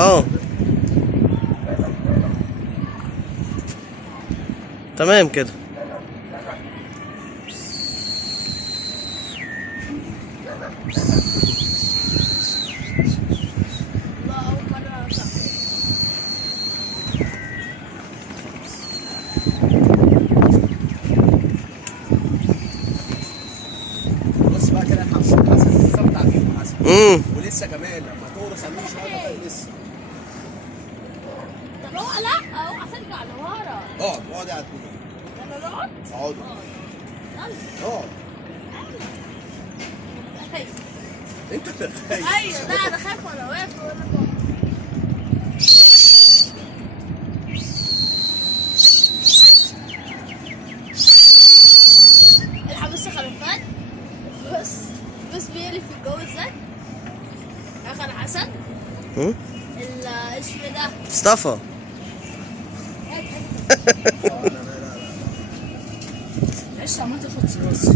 اه تمام كده. الله اول مره اطلع. بص بقى كده حسن بالظبط عارفين حسن. ولسه كمان لما تورث عليه شويه كمان لسه. طب هو لا اوعى ترجع لورا. اقعد قاعد كده. انا نقعد؟ اقعد. اقعد. ايوه انت اللي خايف. ايوه لا انا خايف وانا واقف وانا بقى. العب بس خلفات. بص بيقلب في الجو ازاي؟ اخر حسن اسمه ده مصطفى. لسه عمال تاخد راسي.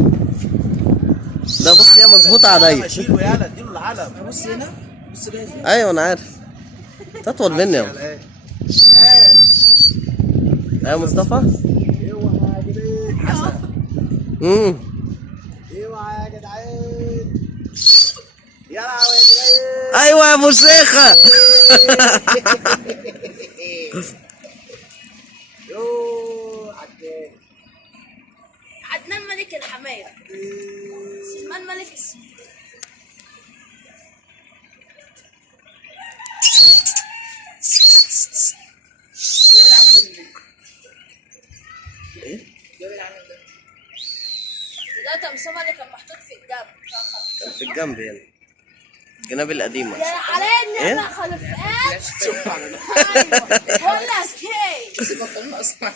ده بص يا مظبوط عليا. اشيله يالا اديله العلم. بص هنا، بص جاي فين. ايوه انا عارف، تطول مني يا يا مصطفى. اوعى يا جدعان حسن. اوعى يا جدعان. يلا يا جدعان. ايوه يا ابو شيخه. يوه عدنان. عدنان ملك الحماية. سلمان ملك السماء. ده تمثال اللي كان محطوط في الجنب. كان في الجنب هنا، الجناب القديمه. يا علي إيه؟ النعمة خلفات. شوف على ايوه بقول لك ايه. بس بطلنا اصلا.